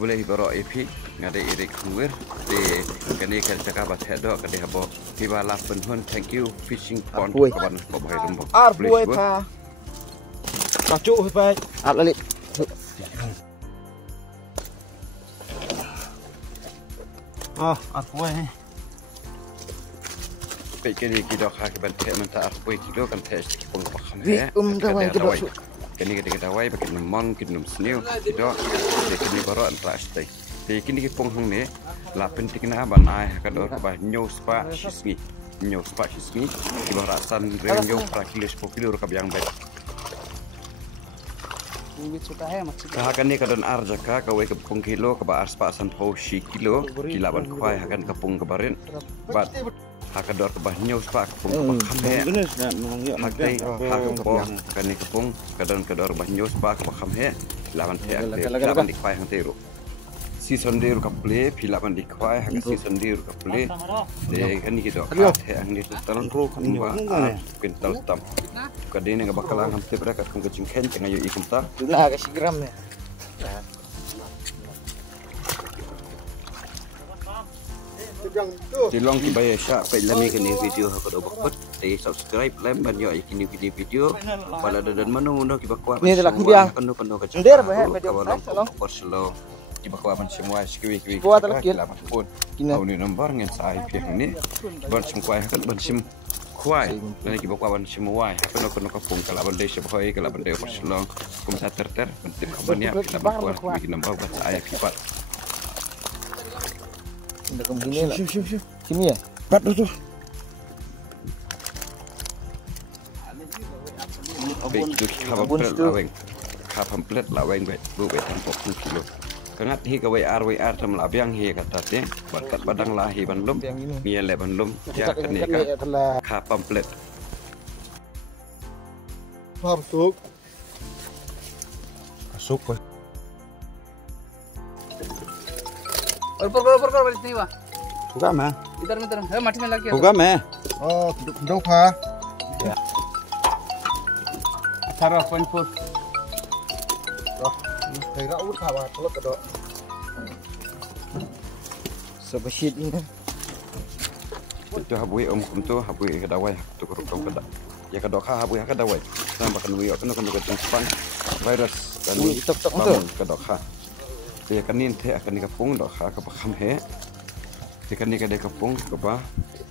boleh baro epi ngade irik kuwer de kani kan cakap bat hedo kade habo tiba lapen hun thank you fishing pond kawan ko bai rumbo Arpuai pa. Kacu pa. Lali. Arpuai. Pe kini kita kha ke ban the menta arpuai kilo kan the pong pakam Dah wai kedok. kini kita dawai pakai nemon kita num sniu kita kini baro antara stai de kini ke pong hong ne lapen tikna ban ai kador ba nyos pa shisni di bawah rasan renjo prakilis pokilo ka biang baik kahakan ni kadon arjaka kawai ke pong kilo ke ba ars pa san po shi kilo kilaban kwai hakan ke pong kebarin bat hakador ke bah nyos pa ke pong khamhe hakdai hakapong kani ke pong kador bah nyos pa ke khamhe laban the laban di kwai hang teru season deru kaple pilaban di kwai hang season deru kaple de kani kita he ang ni talan ro kan wa pintal tam kadene ga bakalang ham te brakat kung kacing ken ngayo ikum ta Lah kasih gram ya. Tilong kibaya sya pe lami kini video hakado bakot de subscribe lem ban yo ikini video pala dadan manu no kibakwa Ni telah kembiang. kanu kacing Nder bah video Porcelo kibakwa ban semua skiwi Buat lagi. pun au ni nomor ngen sai pi ni ban sem kwai hakan ban sem kwai dan kibakwa ban sem wai hakan kanu kapung kala ban de sebhoi kala ban de Porcelo kum sa ter ban tim kaban ya kita bakwa bikin nomor ban sai pi pat Dah begini lah. Sini ya. pat tu Baik, pamphlet laweng bet bu bet 60 kilo. Kangat hi kawai ar tam labyang hi katate bakat badang lahi bandum miele bandum ya kaneka ka pamphlet. Masuk. Masuk. Por balik ni ba? Buka mah. Itar. Mati में लग गया. Buka mah. Oh, duduk ha. 18.4. Kira urut hawa kalau kedok. Sebesit ini. Itu habui kumtu habui kadawai tu kurukam kada. Ya kadok ha habui kadawai. Sampai kan wiyo kan jepang virus dan tok tu. kadok ha. Dia kanin teh akan dikapung dok ha ke pakam he. Dia kan dikade kapung ke bah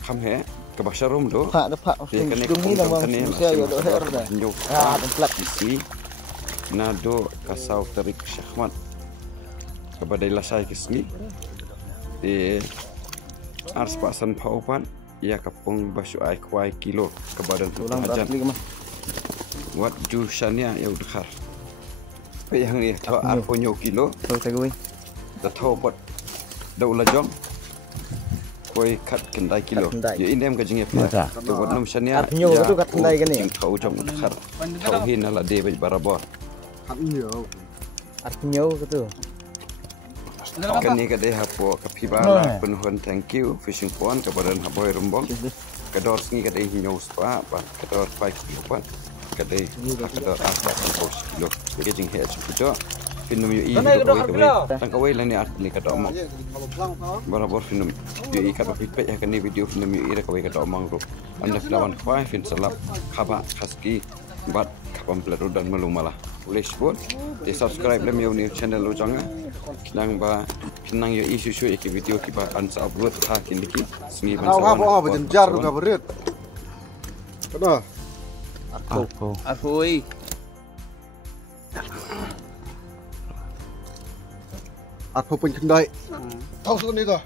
kam he ke bah sharum do. Pak depak. Dia kan Ini dah bang. Saya yo dah her dah. Tempat isi nado kasau tarik syahmat kepada lasai kisni di ars pasan paupan ia kapung basu ai kwai kilo ke badan hajan buat jusannya ya udah yang ni tahu arponyo kilo tahu buat daula jom koi kat kendai kilo ya ini em kajingnya pia tu buat nomsannya arponyo tu kat kendai kan ni tahu jom udah tahu hina lah dia barabor arponyo tu kani kadai hapo kapibala penuhan thank you fishing pond kepada haboy rumbong kador singi kadai hinyo spa kador 5 kilo pan kadai kador apa kilo kejing he chujo finum yu i tangkawai lani art ni kador mong barabor finum yu i kador pitpet ya kani video finum yu i kawai kador mong ru anda lawan kwai fin salap khaba khaski bat kapam pleru dan malumalah boleh sebut di subscribe lem yu new channel lu jangan nang ba nang yu isu iki video kiba ansa upload ha kindiki singi ban sawan apa benjar juga berit kada Arfoi. apa pun kendai tahu sudah ni dah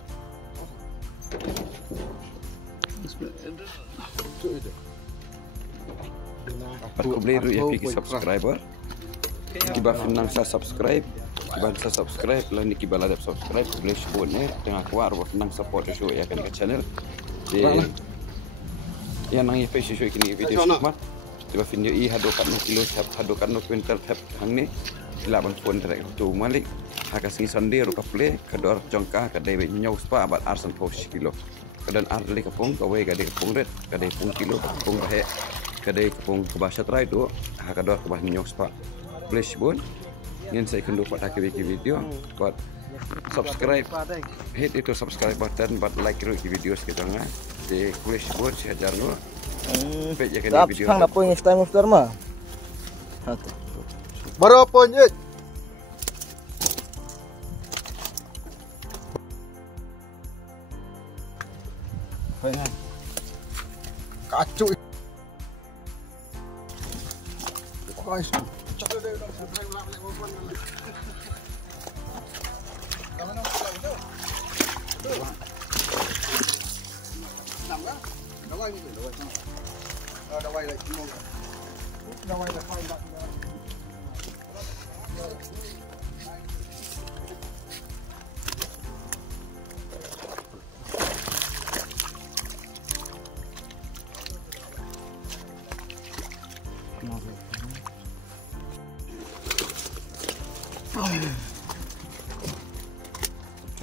Aku beli ya piki subscriber kiba nang sa subscribe kiba sa subscribe lah ni kiba ladap subscribe boleh sebutnya tengah keluar buat nang support show ya kan ke channel di yang nang ife show kini video smart tiba video i hadokan kilo tap hadokan quintal tap hang ni laban pun direct tu malik hakasi sandi ru kaple kador jongka kadai be nyau spa abat arsan post kilo kadan arli kapung kawe kadai kapung red kadai pung kilo kapung rahe kadai kapung kebasat rai tu hakador kebah nyau spa please bun Ngin saya kendu pada video buat subscribe, hit itu subscribe button buat like video kita nggak di kulis buat si ajar lo. Pejak ini video. Sang apa yang style muftar mah? Baru apa ni? Kacau. Guys,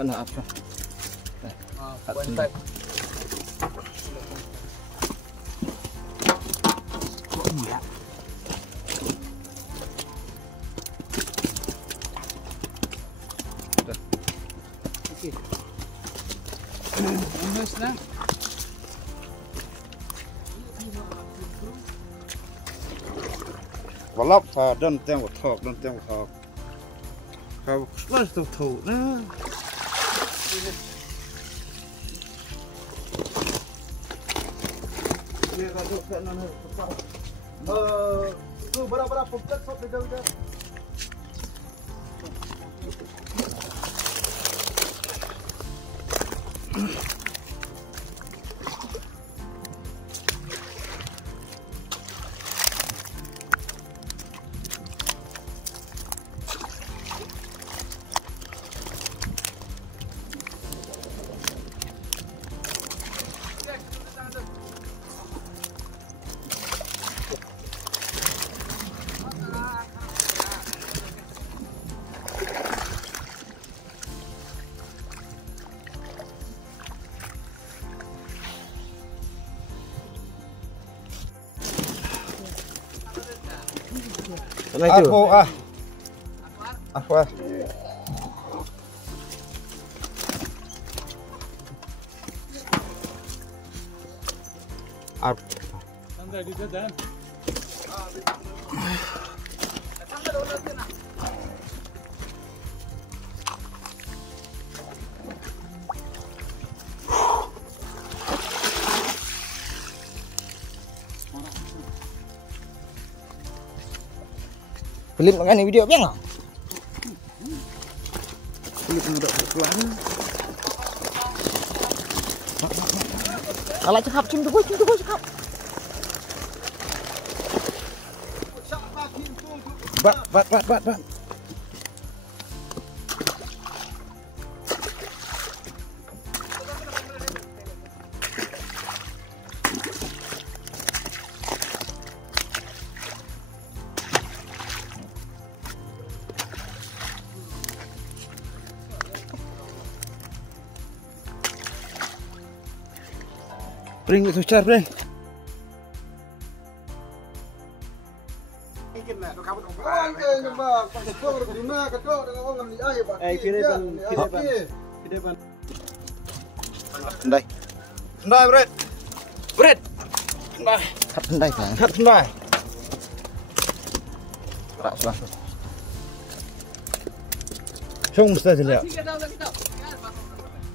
Kena apa? Walap dan tengok thok. Kau kelas tu thok na. tu berapa pokok sop dah. Aku Apa? Pelip makan ni video biang ah. Pelip mudah berkeluar. Kalau cakap cium tu gua cakap. Bat. Bring itu car, bring. Ndai. Ndai, Bret. Ndai. Hat ndai kan. Hat ndai. Tak salah. Sung mesti lihat.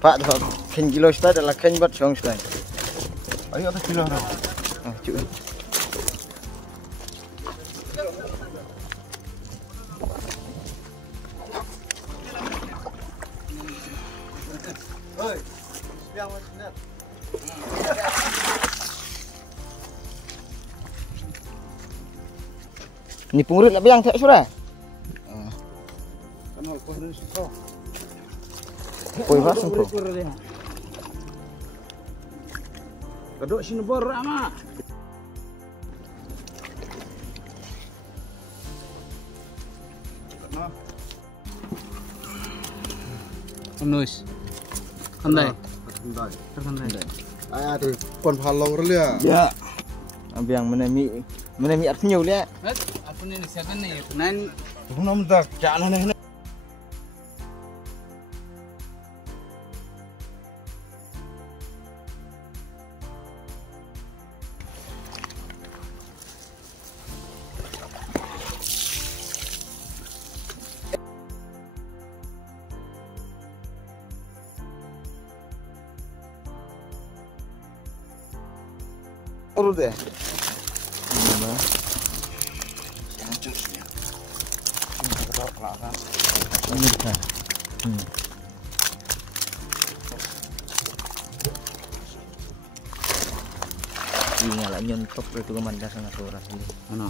Pak tu kan kilo start adalah kan buat song start. Ayo atas kilo dah. Cuy. Oi. Biang macam Ni pengurut lah biang tak surah. Kan aku harus kau. Koi pasang kau. Kedok sini borak mak. Nus. Kandai. Kandai. Ayah tu pon palong relia. Ya. Biang menemi artinya ulia. Apa ni 7 ni? 9 Nom tak jangan aneh. Urut deh. Ingat lah nyontok itu kemana sana suara ini. Mana?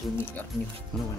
Bunyi nyo. Mana?